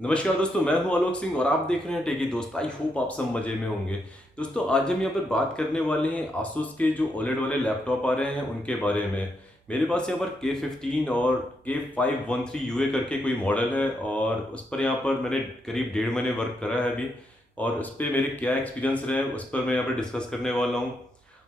नमस्कार दोस्तों, मैं हूं आलोक सिंह और आप देख रहे हैं टेकी दोस्त। आई होप आप सब मजे में होंगे। दोस्तों, आज हम यहाँ पर बात करने वाले हैं आसूस के जो ओलेड वाले लैपटॉप आ रहे हैं उनके बारे में। मेरे पास यहाँ पर K15 और K513UA करके कोई मॉडल है और उस पर यहाँ पर मैंने करीब 1.5 महीने वर्क करा है अभी। और उस पर मेरे क्या एक्सपीरियंस रहे उस पर मैं यहाँ पर डिस्कस करने वाला हूँ।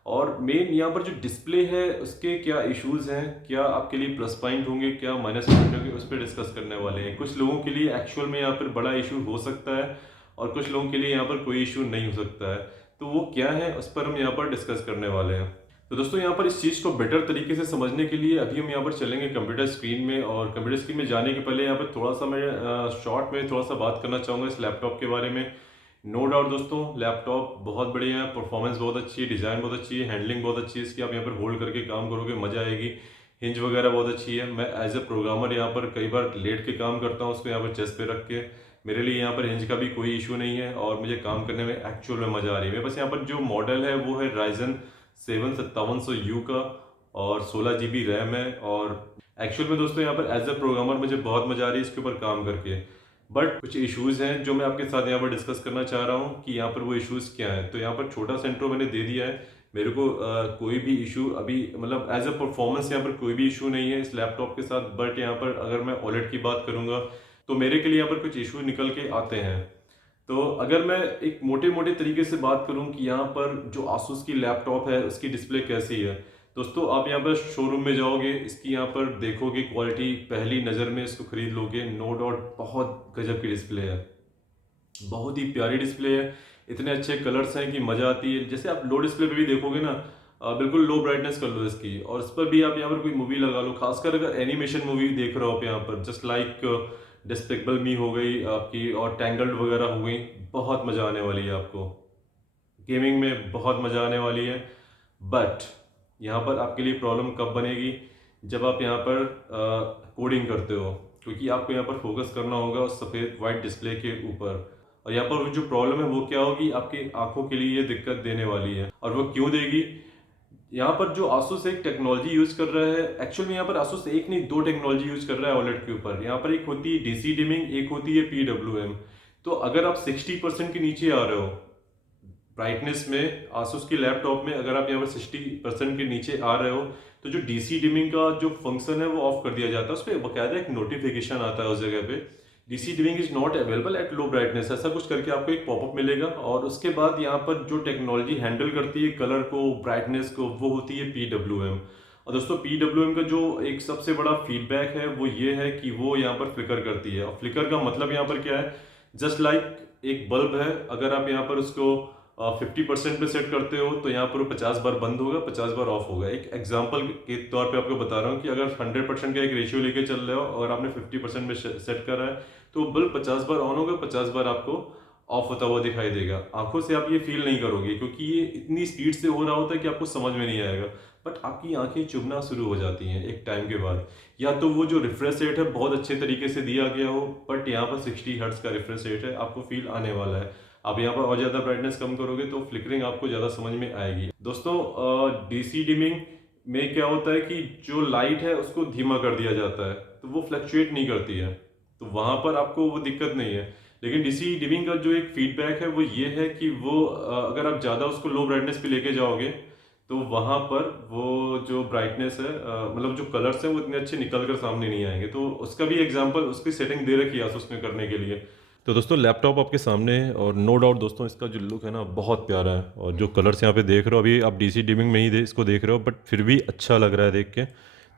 और मेन यहाँ पर जो डिस्प्ले है उसके क्या इश्यूज हैं, क्या आपके लिए प्लस पॉइंट होंगे, क्या माइनस पॉइंट होंगे, उस पर डिस्कस करने वाले हैं। कुछ लोगों के लिए एक्चुअल में यहाँ पर बड़ा इशू हो सकता है और कुछ लोगों के लिए यहाँ पर कोई इशू नहीं हो सकता है। तो वो क्या है उस पर हम यहाँ पर डिस्कस करने वाले हैं। तो दोस्तों, यहाँ पर इस चीज़ को बेटर तरीके से समझने के लिए अभी हम यहाँ पर चलेंगे कंप्यूटर स्क्रीन में। और कंप्यूटर स्क्रीन में जाने के पहले यहाँ पर थोड़ा सा मैं शॉर्ट में थोड़ा सा बात करना चाहूँगा इस लैपटॉप के बारे में। नो डाउट दोस्तों, लैपटॉप बहुत बढ़िया है, परफॉर्मेंस बहुत अच्छी है, डिज़ाइन बहुत अच्छी है, हैंडलिंग बहुत अच्छी है इसकी। आप यहाँ पर होल्ड करके काम करोगे मज़ा आएगी। हिंज वगैरह बहुत अच्छी है। मैं एज ए प्रोग्रामर यहाँ पर कई बार लेट के काम करता हूँ उसको यहाँ पर चेस्ट पे रख के। मेरे लिए यहाँ पर हिंज का भी कोई इशू नहीं है और मुझे काम करने में एक्चुअल में मज़ा आ रही है। मेरे पास यहाँ पर जो मॉडल है वो है Ryzen 7 5700U का और 16 GB रैम है। और एक्चुअल में दोस्तों यहाँ पर एज ए प्रोग्रामर मुझे बहुत मज़ा आ रही है इसके ऊपर काम करके। बट कुछ इश्यूज हैं जो मैं आपके साथ यहाँ पर डिस्कस करना चाह रहा हूँ कि यहाँ पर वो इश्यूज क्या हैं। तो यहाँ पर छोटा सा इंट्रो मैंने दे दिया है। मेरे को कोई भी इशू अभी मतलब एज अ परफॉर्मेंस यहाँ पर कोई भी इशू नहीं है इस लैपटॉप के साथ। बट यहाँ पर अगर मैं ओलेड की बात करूँगा तो मेरे के लिए यहाँ पर कुछ इशू निकल के आते हैं। तो अगर मैं एक मोटे मोटे तरीके से बात करूं कि यहाँ पर जो आसूस की लैपटॉप है उसकी डिस्प्ले कैसी है। दोस्तों, आप यहाँ पर शोरूम में जाओगे, इसकी यहाँ पर देखोगे क्वालिटी, पहली नज़र में इसको खरीद लोगे। नो डाउट बहुत गजब की डिस्प्ले है, बहुत ही प्यारी डिस्प्ले है। इतने अच्छे कलर्स हैं कि मज़ा आती है। जैसे आप लो डिस्प्ले पे भी देखोगे ना, बिल्कुल लो ब्राइटनेस कर लो इसकी और इस पर भी आप यहाँ पर कोई मूवी लगा लो, खासकर अगर एनिमेशन मूवी देख रहे हो आप यहाँ पर, जस्ट लाइक डिस्पिकेबल मी हो गई आपकी और टैंगल्ड वगैरह हो गई, बहुत मज़ा आने वाली है आपको। गेमिंग में बहुत मज़ा आने वाली है। बट यहाँ पर आपके लिए प्रॉब्लम कब बनेगी, जब आप यहाँ पर कोडिंग करते हो, क्योंकि आपको यहाँ पर फोकस करना होगा उस सफ़ेद वाइट डिस्प्ले के ऊपर। और यहाँ पर जो प्रॉब्लम है वो क्या होगी, आपकी आंखों के लिए ये दिक्कत देने वाली है। और वो क्यों देगी, यहाँ पर जो आसूस एक टेक्नोलॉजी यूज कर रहा है, एक्चुअल में यहाँ पर आसूस एक नहीं दो टेक्नोलॉजी यूज कर रहा है ओलेड के ऊपर। यहाँ पर एक होती है डीसी डिमिंग, एक होती है PWM। तो अगर आप 60% के नीचे आ रहे हो ब्राइटनेस में, आसूस की लैपटॉप में अगर आप यहाँ पर 60% के नीचे आ रहे हो, तो जो डीसी डिमिंग का जो फंक्शन है वो ऑफ कर दिया जाता है। उस पर बकायदा एक नोटिफिकेशन आता है उस जगह पे, DC dimming is not available at low brightness, ऐसा कुछ करके आपको एक पॉपअप मिलेगा। और उसके बाद यहाँ पर जो टेक्नोलॉजी हैंडल करती है कलर को, ब्राइटनेस को, वो होती है PWM। और दोस्तों, PWM का जो एक सबसे बड़ा फीडबैक है वो ये है कि वो यहाँ पर फ्लिकर करती है। और फ्लिकर का मतलब यहाँ पर क्या है, जस्ट लाइक एक बल्ब है, अगर आप यहाँ पर उसको 50% पे सेट करते हो तो यहाँ पर वो 50 बार बंद होगा, 50 बार ऑफ होगा। एक एग्जांपल के तौर पे आपको बता रहा हूँ कि अगर 100% का एक रेशियो लेके चल रहे हो और आपने 50% में सेट करा है, तो बल्ब 50 बार ऑन होगा, 50 बार आपको ऑफ होता हुआ दिखाई देगा। आंखों से आप ये फील नहीं करोगे क्योंकि ये इतनी स्पीड से हो रहा होता है कि आपको समझ में नहीं आएगा। बट आपकी आंखें चुभना शुरू हो जाती हैं एक टाइम के बाद। या तो वो जो रिफ्रेश रेट है बहुत अच्छे तरीके से दिया गया हो, बट यहाँ पर 60 हर्ट्ज का रिफ्रेश रेट है, आपको फील आने वाला है। आप यहाँ पर और ज़्यादा ब्राइटनेस कम करोगे तो फ्लिकरिंग आपको ज़्यादा समझ में आएगी। दोस्तों, डीसी डिमिंग में क्या होता है कि जो लाइट है उसको धीमा कर दिया जाता है, तो वो फ्लक्चुएट नहीं करती है, तो वहाँ पर आपको वो दिक्कत नहीं है। लेकिन डीसी डिमिंग का जो एक फीडबैक है वो ये है कि वो अगर आप ज़्यादा उसको लो ब्राइटनेस पे लेके जाओगे तो वहाँ पर वो जो ब्राइटनेस है, मतलब जो कलर्स हैं वो इतने अच्छे निकल कर सामने नहीं आएंगे। तो उसका भी एग्जांपल, उसकी सेटिंग दे रखी है आसूस ने करने के लिए। तो दोस्तों, लैपटॉप आपके सामने है और नो डाउट दोस्तों इसका जो लुक है ना बहुत प्यारा है। और जो कलर्स यहाँ पे देख रहे हो, अभी आप डीसी डिमिंग में ही इसको देख रहे हो, बट फिर भी अच्छा लग रहा है देख के।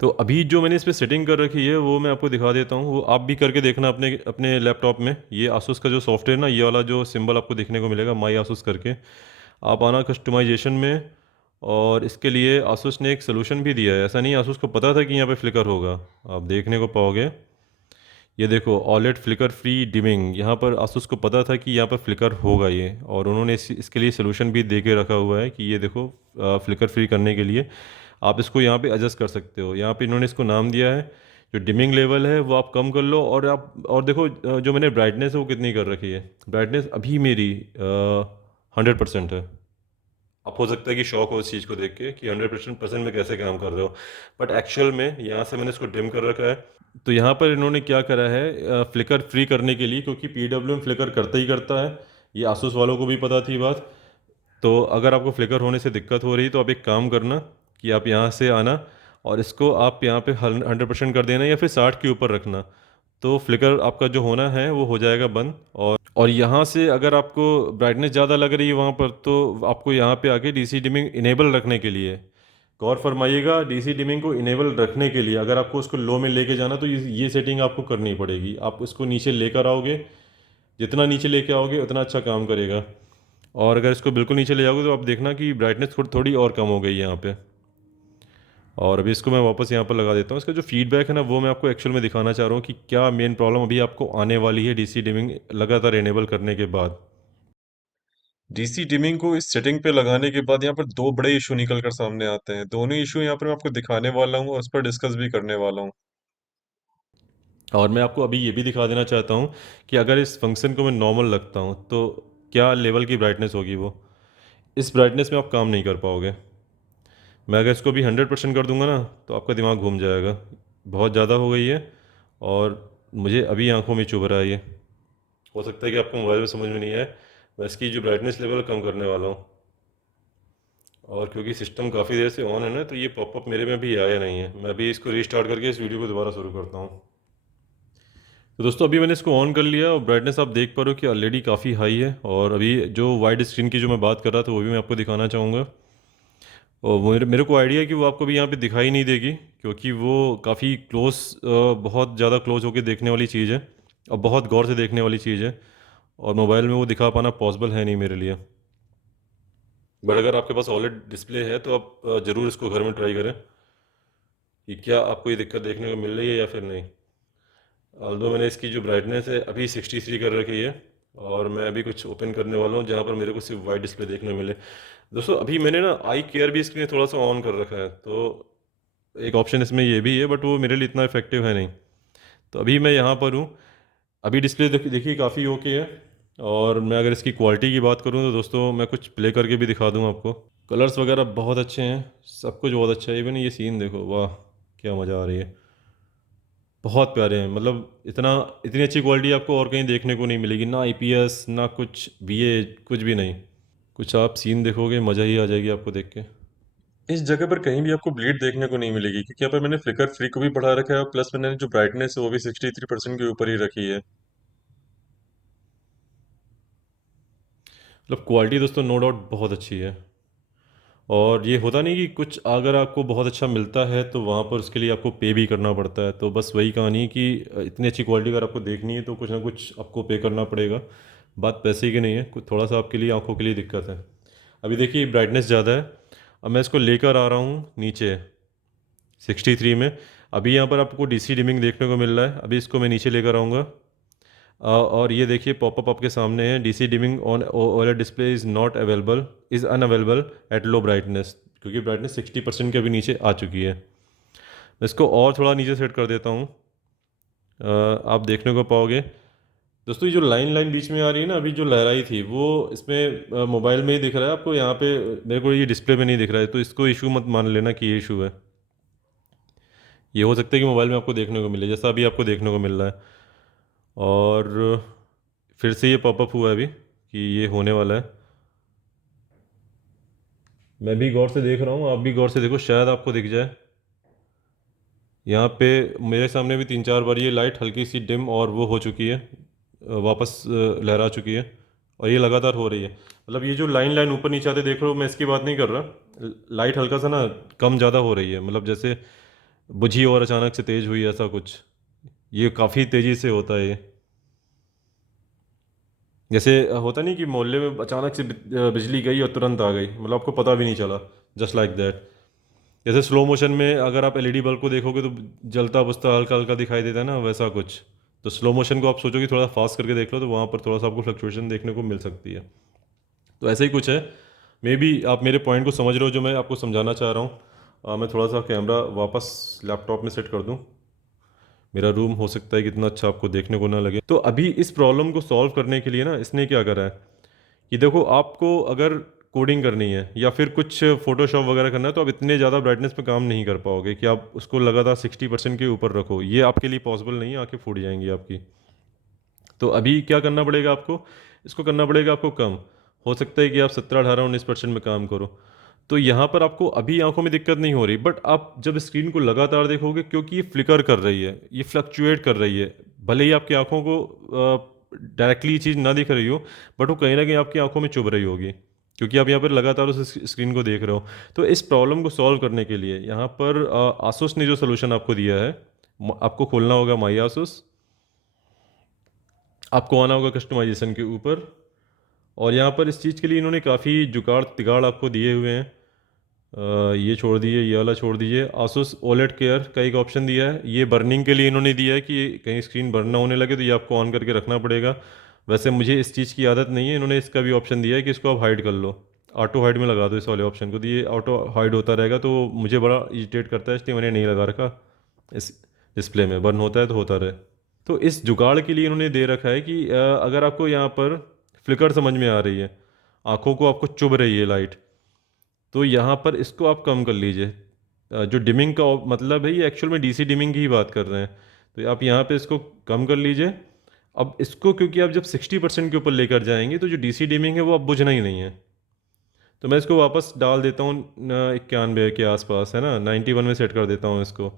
तो अभी जो मैंने इस पर सेटिंग कर रखी है वो मैं आपको दिखा देता हूँ, वो आप भी करके देखना अपने अपने लैपटॉप में। ये आसूस का जो सॉफ्टवेयर ना, ये वाला जो सिंबल आपको देखने को मिलेगा माई आसूस करके, आप आना कस्टमाइजेशन में। और इसके लिए आसूस ने एक सोल्यूशन भी दिया है। ऐसा नहीं आसूस को पता था कि यहाँ पे फ्लिकर होगा, आप देखने को पाओगे। ये देखो, ऑलेट फ्लिकर फ्री डिमिंग, यहाँ पर आसूस को पता था कि यहाँ पर फ्लिकर होगा ये, और उन्होंने इसके लिए सोल्यूशन भी दे के रखा हुआ है कि ये देखो, फ्लिकर फ्री करने के लिए आप इसको यहाँ पे एडजस्ट कर सकते हो। यहाँ पे इन्होंने इसको नाम दिया है, जो डिमिंग लेवल है वो आप कम कर लो। और आप और देखो, जो मैंने ब्राइटनेस है वो कितनी कर रखी है। ब्राइटनेस अभी मेरी 100% है। आप हो सकता है कि शौक हो इस चीज़ को देख के कि 100% में कैसे काम कर रहे हो, बट एक्चुअल में यहाँ से मैंने इसको डिम कर रखा है। तो यहाँ पर इन्होंने क्या करा है, फ्लिकर फ्री करने के लिए, क्योंकि PWM फ्लिकर करता ही करता है, ये आसूस वालों को भी पता थी बात। तो अगर आपको फ्लिकर होने से दिक्कत हो रही तो आप एक काम करना कि आप यहाँ से आना और इसको आप यहाँ पे 100% कर देना या फिर 60 के ऊपर रखना, तो फ्लिकर आपका जो होना है वो हो जाएगा बंद। और यहाँ से अगर आपको ब्राइटनेस ज़्यादा लग रही है वहाँ पर, तो आपको यहाँ पे आके डीसी डिमिंग इनेबल रखने के लिए गौर फरमाइएगा। डीसी डिमिंग को इनेबल रखने के लिए अगर आपको उसको लो में लेके जाना तो ये सेटिंग आपको करनी पड़ेगी। आप उसको नीचे लेकर आओगे, जितना नीचे लेके आओगे उतना अच्छा काम करेगा। और अगर इसको बिल्कुल नीचे ले जाओगे तो आप देखना कि ब्राइटनेस थोड़ी थोड़ी और कम हो गई है यहाँ पे। और अभी इसको मैं वापस यहाँ पर लगा देता हूँ। इसका जो फीडबैक है ना वो मैं आपको एक्चुअल में दिखाना चाह रहा हूँ कि क्या मेन प्रॉब्लम अभी आपको आने वाली है डीसी डिमिंग लगातार इनेबल करने के बाद। डीसी डिमिंग को इस सेटिंग पे लगाने के बाद यहाँ पर दो बड़े इशू निकल कर सामने आते हैं। दोनों इशू यहाँ पर मैं आपको दिखाने वाला हूँ और उस पर डिस्कस भी करने वाला हूँ। और मैं आपको अभी ये भी दिखा देना चाहता हूँ कि अगर इस फंक्शन को मैं नॉर्मल रखता हूँ तो क्या लेवल की ब्राइटनेस होगी वो। इस ब्राइटनेस में आप काम नहीं कर पाओगे। मैं अगर इसको भी 100% कर दूंगा ना तो आपका दिमाग घूम जाएगा, बहुत ज़्यादा हो गई है। और मुझे अभी आंखों में चुभ रहा है ये। हो सकता है कि आपको मोबाइल में समझ में नहीं आए। मैं इसकी जो ब्राइटनेस लेवल कम करने वाला हूँ। और क्योंकि सिस्टम काफ़ी देर से ऑन है ना तो ये पॉपअप मेरे में भी आया नहीं है। मैं अभी इसको रीस्टार्ट करके इस वीडियो को दोबारा शुरू करता हूँ। तो दोस्तों अभी मैंने इसको ऑन कर लिया और ब्राइटनेस आप देख पा रहे हो कि ऑलरेडी काफ़ी हाई है। और अभी जो वाइड स्क्रीन की जो मैं बात कर रहा था वो भी मैं आपको दिखाना चाहूँगा। और मेरे मेरे को आइडिया है कि वो आपको भी यहाँ पे दिखाई नहीं देगी, क्योंकि वो काफ़ी क्लोज, बहुत ज़्यादा क्लोज होकर देखने वाली चीज़ है और बहुत गौर से देखने वाली चीज़ है। और मोबाइल में वो दिखा पाना पॉसिबल है नहीं मेरे लिए। बट अगर आपके पास OLED डिस्प्ले है तो आप ज़रूर इसको घर में ट्राई करें कि क्या आपको ये दिक्कत देखने को मिल रही है या फिर नहीं। ऑल्दो मैंने इसकी जो ब्राइटनेस है अभी 63 कर रखी है। और मैं अभी कुछ ओपन करने वाला हूँ जहाँ पर मेरे को सिर्फ वाइट डिस्प्ले देखने मिले। दोस्तों अभी मैंने ना आई केयर भी इसके लिए थोड़ा सा ऑन कर रखा है, तो एक ऑप्शन इसमें ये भी है, बट वो मेरे लिए इतना इफेक्टिव है नहीं। तो अभी मैं यहाँ पर हूँ। अभी डिस्प्ले देखिए काफ़ी ओके है। और मैं अगर इसकी क्वालिटी की बात करूँ तो दोस्तों मैं कुछ प्ले करके भी दिखा दूँ आपको। कलर्स वगैरह बहुत अच्छे हैं, सब कुछ बहुत अच्छा है। इवन ये सीन देखो, वाह क्या मज़ा आ रही है। बहुत प्यारे हैं, मतलब इतनी अच्छी क्वालिटी आपको और कहीं देखने को नहीं मिलेगी। ना IPS ना कुछ VA, कुछ भी नहीं। कुछ आप सीन देखोगे मज़ा ही आ जाएगी आपको देख के। इस जगह पर कहीं भी आपको ब्लीड देखने को नहीं मिलेगी क्योंकि यहाँ पर मैंने फ्लिकर फ्री को भी बढ़ा रखा है और प्लस मैंने जो ब्राइटनेस है वो भी 63% के ऊपर ही रखी है। मतलब क्वालिटी दोस्तों नो डाउट बहुत अच्छी है। और ये होता नहीं कि कुछ अगर आपको बहुत अच्छा मिलता है तो वहाँ पर उसके लिए आपको पे भी करना पड़ता है। तो बस वही कहानी है कि इतनी अच्छी क्वालिटी अगर आपको देखनी है तो कुछ ना कुछ आपको पे करना पड़ेगा। बात पैसे की नहीं है, कुछ थोड़ा सा आपके लिए आंखों के लिए दिक्कत है। अभी देखिए ब्राइटनेस ज़्यादा है। अब मैं इसको लेकर आ रहा हूँ नीचे 63 में। अभी यहाँ पर आपको DC डिमिंग देखने को मिल रहा है। अभी इसको मैं नीचे लेकर आऊँगा। और ये देखिए पॉपअप आपके सामने है, DC dimming on OLED display is not available, is unavailable at low brightness, क्योंकि ब्राइटनेस 60% के अभी नीचे आ चुकी है। मैं इसको और थोड़ा नीचे सेट कर देता हूँ। आप देखने को पाओगे दोस्तों ये जो लाइन लाइन बीच में आ रही है ना, अभी जो लहराई थी वो इसमें मोबाइल में ही दिख रहा है आपको, यहाँ पे मेरे को ये डिस्प्ले में नहीं दिख रहा है। तो इसको इशू मत मान लेना कि ये इशू है। ये हो सकता है कि मोबाइल में आपको देखने को मिले जैसा अभी आपको देखने को मिल रहा है। और फिर से ये पॉपअप हुआ है अभी कि ये होने वाला है। मैं भी गौर से देख रहा हूँ, आप भी गौर से देखो, शायद आपको दिख जाए। यहाँ पे मेरे सामने भी 3-4 बार ये लाइट हल्की सी डिम और वो हो चुकी है, वापस लहरा चुकी है। और ये लगातार हो रही है। मतलब ये जो लाइन लाइन ऊपर नीचे आते देख रहे हो, मैं इसकी बात नहीं कर रहा। लाइट हल्का सा ना कम ज़्यादा हो रही है, मतलब जैसे बुझी और अचानक से तेज़ हुई ऐसा कुछ। ये काफ़ी तेज़ी से होता है ये। जैसे होता नहीं कि मोहल्ले में अचानक से बिजली गई और तुरंत आ गई, मतलब आपको पता भी नहीं चला। Just like that. जैसे स्लो मोशन में अगर आप LED बल्ब को देखोगे तो जलता बुझता हल्का हल्का दिखाई देता है ना, वैसा कुछ। तो स्लो मोशन को आप सोचो कि थोड़ा फास्ट करके देख लो तो वहाँ पर थोड़ा सा आपको फ्लक्चुएशन देखने को मिल सकती है। तो ऐसा ही कुछ है। मे बी आप मेरे पॉइंट को समझ रहे हो जो मैं आपको समझाना चाह रहा हूँ। मैं थोड़ा सा कैमरा वापस लैपटॉप में सेट कर दूँ। मेरा रूम हो सकता है कि इतना अच्छा आपको देखने को ना लगे। तो अभी इस प्रॉब्लम को सॉल्व करने के लिए ना इसने क्या करा है कि देखो, आपको अगर कोडिंग करनी है या फिर कुछ फ़ोटोशॉप वगैरह करना है, तो आप इतने ज़्यादा ब्राइटनेस पे काम नहीं कर पाओगे कि आप उसको लगातार 60% के ऊपर रखो। ये आपके लिए पॉसिबल नहीं है, आँखें फूट जाएंगी आपकी। तो अभी क्या करना पड़ेगा आपको, इसको करना पड़ेगा आपको कम। हो सकता है कि आप 17, 18, 19% में काम करो। तो यहाँ पर आपको अभी आंखों में दिक्कत नहीं हो रही, बट आप जब स्क्रीन को लगातार देखोगे, क्योंकि ये फ्लिकर कर रही है, ये फ्लक्चुएट कर रही है, भले ही आपकी आंखों को डायरेक्टली ये चीज़ ना दिख रही हो, बट वो कहीं ना कहीं आपकी आंखों में चुभ रही होगी, क्योंकि आप यहाँ पर लगातार उस स्क्रीन को देख रहे हो। तो इस प्रॉब्लम को सॉल्व करने के लिए यहाँ पर आसूस ने जो सोल्यूशन आपको दिया है, आपको खोलना होगा माई आसूस, आपको आना होगा कस्टमाइजेशन के ऊपर, और यहाँ पर इस चीज़ के लिए इन्होंने काफ़ी जुगाड़ तिगाड़ आपको दिए हुए हैं। ये छोड़ दीजिए, ये वाला छोड़ दीजिए। आसूस ओलेड केयर का एक ऑप्शन दिया है, ये बर्निंग के लिए इन्होंने दिया है कि कहीं स्क्रीन बर्न ना होने लगे तो ये आपको ऑन करके रखना पड़ेगा। वैसे मुझे इस चीज़ की आदत नहीं है, इन्होंने इसका भी ऑप्शन दिया है कि इसको आप हाइड कर लो, ऑटो हाइड में लगा दो इस वाले ऑप्शन को, तो ये ऑटो हाइड होता रहेगा। तो मुझे बड़ा इरिटेट करता है, इसलिए मैंने नहीं लगा रखा। इस डिस्प्ले में बर्न होता है तो होता रहे। तो इस जुगाड़ के लिए इन्होंने दे रखा है कि अगर आपको यहाँ पर फ्लिकर समझ में आ रही है, आँखों को आपको चुभ रही है लाइट, तो यहाँ पर इसको आप कम कर लीजिए। जो डिमिंग का मतलब है, ये एक्चुअल में डीसी डिमिंग की ही बात कर रहे हैं, तो आप यहाँ पे इसको कम कर लीजिए। अब इसको क्योंकि आप जब 60% के ऊपर लेकर जाएंगे तो जो डीसी डिमिंग है वो अब बुझना ही नहीं है। तो मैं इसको वापस डाल देता हूँ 91 के आसपास, है ना, 91 में सेट कर देता हूँ इसको।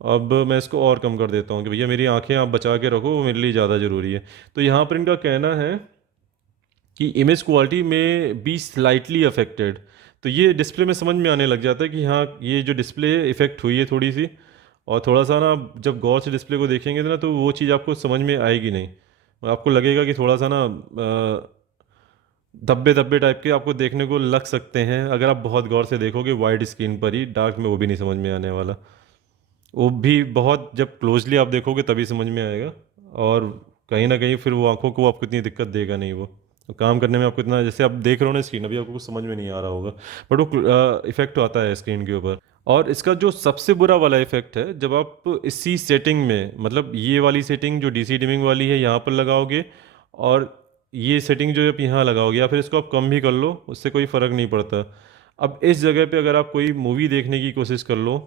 अब मैं इसको और कम कर देता हूँ कि भैया मेरी आंखें आप बचा के रखो, वो मेरे लिए ज़्यादा ज़रूरी है। तो यहाँ पर इनका कहना है कि इमेज क्वालिटी में बी स्लाइटली अफेक्टेड। तो ये डिस्प्ले में समझ में आने लग जाता है कि हाँ, ये जो डिस्प्ले इफ़ेक्ट हुई है थोड़ी सी, और थोड़ा सा ना जब गौर से डिस्प्ले को देखेंगे ना तो वो चीज़ आपको समझ में आएगी नहीं। आपको लगेगा कि थोड़ा सा ना धब्बे धब्बे टाइप के आपको देखने को लग सकते हैं, अगर आप बहुत गौर से देखोगे वाइड स्क्रीन पर ही, डार्क में वो भी नहीं समझ में आने वाला। वो भी बहुत जब क्लोजली आप देखोगे तभी समझ में आएगा, और कहीं ना कहीं फिर वो आंखों को आपको इतनी दिक्कत देगा नहीं। वो तो काम करने में आपको इतना, जैसे आप देख रहे हो ना स्क्रीन, अभी आपको कुछ समझ में नहीं आ रहा होगा, बट वो इफेक्ट आता है स्क्रीन के ऊपर। और इसका जो सबसे बुरा वाला इफेक्ट है, जब आप इसी सेटिंग में, मतलब ये वाली सेटिंग जो डीसी डिमिंग वाली है यहाँ पर लगाओगे, और ये सेटिंग जो आप यहाँ लगाओगे, या फिर इसको आप कम भी कर लो, उससे कोई फ़र्क नहीं पड़ता। अब इस जगह पे अगर आप कोई मूवी देखने की कोशिश कर लो,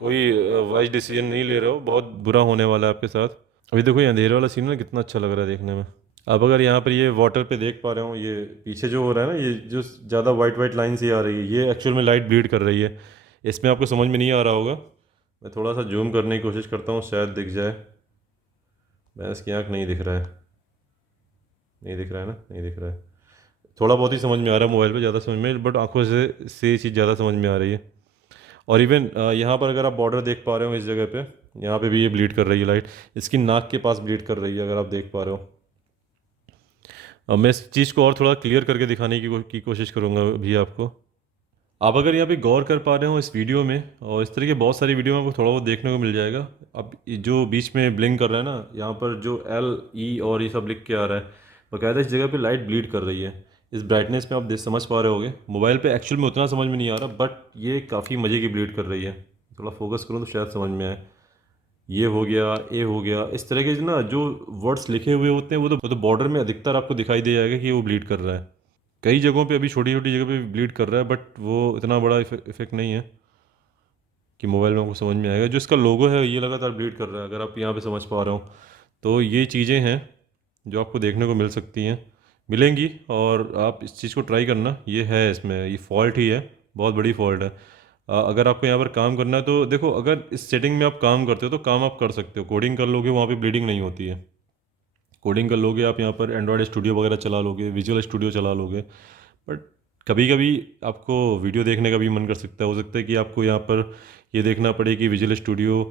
कोई वाइज डिसीजन नहीं ले रहे हो, बहुत बुरा होने वाला है आपके साथ। अभी देखो ये अंधेरे वाला सीन ना कितना अच्छा लग रहा है देखने में। अब अगर यहाँ पर ये वाटर पे देख पा रहे हो, ये पीछे जो हो रहा है ना, ये जो ज़्यादा वाइट वाइट लाइन सी आ रही है, ये एक्चुअल में लाइट ब्लीड कर रही है। इसमें आपको समझ में नहीं आ रहा होगा, मैं थोड़ा सा जूम करने की कोशिश करता हूँ, शायद दिख जाए। भैंस की आँख नहीं दिख रहा है, नहीं दिख रहा है ना, नहीं दिख रहा है। थोड़ा बहुत ही समझ में आ रहा है मोबाइल पे, ज़्यादा समझ में, बट आंखों से ये चीज़ ज़्यादा समझ में आ रही है। और इवन यहाँ पर अगर आप बॉर्डर देख पा रहे हो इस जगह पे, यहाँ पे भी ये ब्लीड कर रही है लाइट, इसकी नाक के पास ब्लीड कर रही है, अगर आप देख पा रहे हो। अब मैं इस चीज़ को और थोड़ा क्लियर करके दिखाने की कोशिश करूँगा भी आपको। आप अगर यहाँ पे गौर कर पा रहे हो इस वीडियो में, और इस तरह के बहुत सारी वीडियो में आपको थोड़ा बहुत देखने को मिल जाएगा। अब ये जो बीच में ब्लिंक कर रहा है ना, यहाँ पर जो LE और ये सब लिख के आ रहा है, बाकायदा इस जगह पे लाइट ब्लीड कर रही है। इस ब्राइटनेस में आप समझ पा रहे होगे, मोबाइल पे एक्चुअल में उतना समझ में नहीं आ रहा, बट ये काफ़ी मज़े की ब्लीड कर रही है। थोड़ा फोकस करूँ तो शायद समझ में आए। ये हो गया, ए हो गया, इस तरह के ना जो वर्ड्स लिखे हुए होते हैं, वो तो बॉर्डर में अधिकतर आपको दिखाई दे जाएगा कि वो ब्लीड कर रहा है। कई जगहों पे अभी छोटी छोटी जगह पे ब्लीड कर रहा है, बट वो इतना बड़ा इफेक्ट नहीं है कि मोबाइल में आपको समझ में आएगा। जो इसका लोगो है ये लगातार ब्लीड कर रहा है, अगर आप यहाँ पे समझ पा रहे हो। तो ये चीज़ें हैं जो आपको देखने को मिल सकती हैं, मिलेंगी, और आप इस चीज़ को ट्राई करना। ये है, इसमें ये फॉल्ट ही है, बहुत बड़ी फॉल्ट है। अगर आपको यहाँ पर काम करना है तो देखो, अगर इस सेटिंग में आप काम करते हो तो काम आप कर सकते हो, कोडिंग कर लोगे, वहाँ पे ब्लीडिंग नहीं होती है। कोडिंग कर लोगे आप, यहाँ पर एंड्रॉयड स्टूडियो वगैरह चला लोगे, विजुअल स्टूडियो चला लोगे, बट कभी कभी आपको वीडियो देखने का भी मन कर सकता है। हो सकता है कि आपको यहाँ पर ये देखना पड़े कि विजुअल स्टूडियो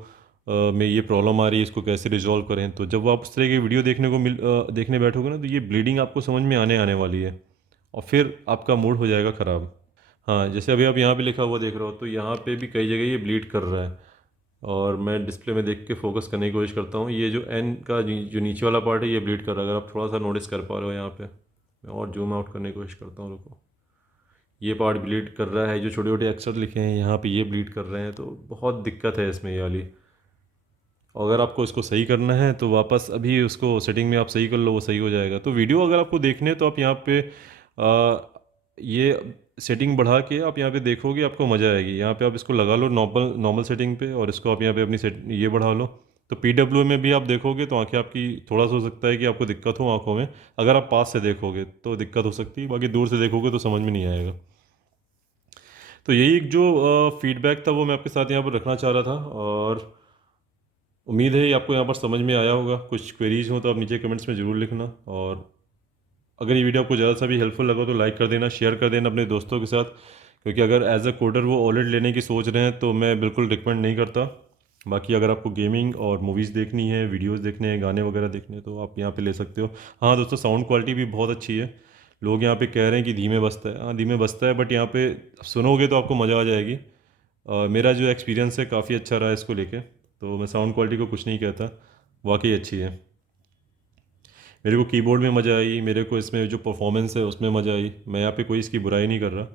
में ये प्रॉब्लम आ रही है, इसको कैसे रिजॉल्व करें। तो जब आप उस तरह की वीडियो देखने बैठोगे ना, तो ये ब्लीडिंग आपको समझ में आने वाली है, और फिर आपका मूड हो जाएगा ख़राब। हाँ, जैसे अभी आप यहाँ पे लिखा हुआ देख रहे हो, तो यहाँ पे भी कई जगह ये ब्लीड कर रहा है, और मैं डिस्प्ले में देख के फोकस करने की कोशिश करता हूँ। ये जो एन का जो नीचे वाला पार्ट है, ये ब्लीड कर रहा है, अगर आप थोड़ा सा नोटिस कर पा रहे हो यहाँ पे। मैं और जूम आउट करने की कोशिश करता हूँ, रुको। ये पार्ट ब्लीड कर रहा है, जो छोटे छोटे अक्षर लिखे हैं यहाँ पे ये ब्लीड कर रहे हैं, तो बहुत दिक्कत है इसमें ये वाली। अगर आपको इसको सही करना है तो वापस अभी उसको सेटिंग में आप सही कर लो, वो सही हो जाएगा। तो वीडियो अगर आपको देखने हैं तो आप यहाँ पे ये सेटिंग बढ़ा के आप यहाँ पे देखोगे, आपको मज़ा आएगी। यहाँ पे आप इसको लगा लो नॉर्मल नॉर्मल सेटिंग पे, और इसको आप यहाँ पे अपनी सेट ये बढ़ा लो। तो PWM में भी आप देखोगे तो आंखें आपकी थोड़ा सा हो सकता है कि आपको दिक्कत हो आंखों में, अगर आप पास से देखोगे तो दिक्कत हो सकती है, बाकी दूर से देखोगे तो समझ में नहीं आएगा। तो यही एक जो फीडबैक था वो मैं आपके साथ यहाँ पर रखना चाह रहा था, और उम्मीद है ये आपको यहाँ पर समझ में आया होगा। कुछ क्वेरीज हो तो आप नीचे कमेंट्स में ज़रूर लिखना, और अगर ये वीडियो आपको ज़्यादा सा भी हेल्पफुल लगा तो लाइक कर देना, शेयर कर देना अपने दोस्तों के साथ, क्योंकि अगर एज अ कोडर वो OLED लेने की सोच रहे हैं तो मैं बिल्कुल रिकमेंड नहीं करता। बाकी अगर आपको गेमिंग और मूवीज़ देखनी है, वीडियोस देखने हैं, गाने वगैरह देखने हैं, तो आप यहाँ पे ले सकते हो। हाँ दोस्तों, साउंड क्वालिटी भी बहुत अच्छी है। लोग यहाँ पे कह रहे हैं कि धीमे बजता है, हाँ धीमे बजता है, बट यहाँ पे सुनोगे तो आपको मज़ा आ जाएगी। मेरा जो एक्सपीरियंस है काफ़ी अच्छा रहा है इसको लेके, तो मैं साउंड क्वालिटी को कुछ नहीं कहता, वाकई अच्छी है। मेरे को कीबोर्ड में मज़ा आई, मेरे को इसमें जो परफॉर्मेंस है उसमें मज़ा आई, मैं यहाँ पे कोई इसकी बुराई नहीं कर रहा।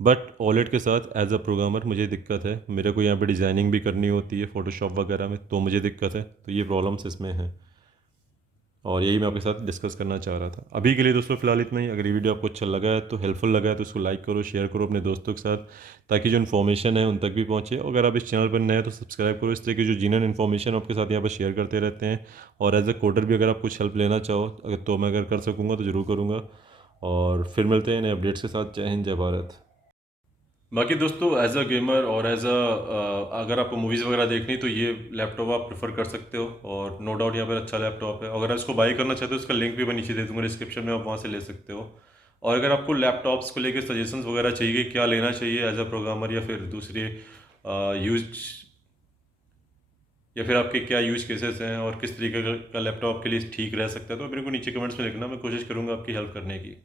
बट OLED के साथ एज अ प्रोग्रामर मुझे दिक्कत है, मेरे को यहाँ पे डिज़ाइनिंग भी करनी होती है फ़ोटोशॉप वगैरह में, तो मुझे दिक्कत है, तो ये प्रॉब्लम्स इसमें हैं, और यही मैं आपके साथ डिस्कस करना चाह रहा था। अभी के लिए दोस्तों फ़िलहाल इतना ही। अगर ये वीडियो आपको अच्छा लगा है तो हेल्पफुल लगा है तो उसको लाइक करो, शेयर करो अपने दोस्तों के साथ, ताकि जो इन्फॉर्मेशन है उन तक भी पहुँचे। अगर आप इस चैनल पर नए हैं तो सब्सक्राइब करो, इस तरह की जो जीन्यूइन इन्फॉर्मेशन आपके साथ यहाँ पर शेयर करते रहते हैं। और एज अ कोडर भी अगर आप कुछ हेल्प लेना चाहो तो मैं अगर कर सकूँगा तो ज़रूर करूँगा। और फिर मिलते हैं नए अपडेट्स के साथ। जय हिंद, जय भारत। बाकी दोस्तों, एज अ गेमर और एज अगर आपको मूवीज़ वगैरह देखनी तो ये लैपटॉप आप प्रेफर कर सकते हो, और नो डाउट यहाँ पर अच्छा लैपटॉप है। अगर आप इसको बाई करना चाहते हो उसका लिंक भी मैं नीचे दे दूँगा डिस्क्रिप्शन में, आप वहाँ से ले सकते हो। और अगर आपको लैपटॉप्स को लेकर सजेशंस वगैरह चाहिए, क्या लेना चाहिए एज अ प्रोग्रामर, या फिर दूसरे यूज, या फिर आपके क्या यूज केसेस हैं और किस तरीके का लैपटॉप के लिए ठीक रह सकता है, तो मेरे को नीचे कमेंट्स में लिखना, मैं कोशिश करूँगा आपकी हेल्प करने की।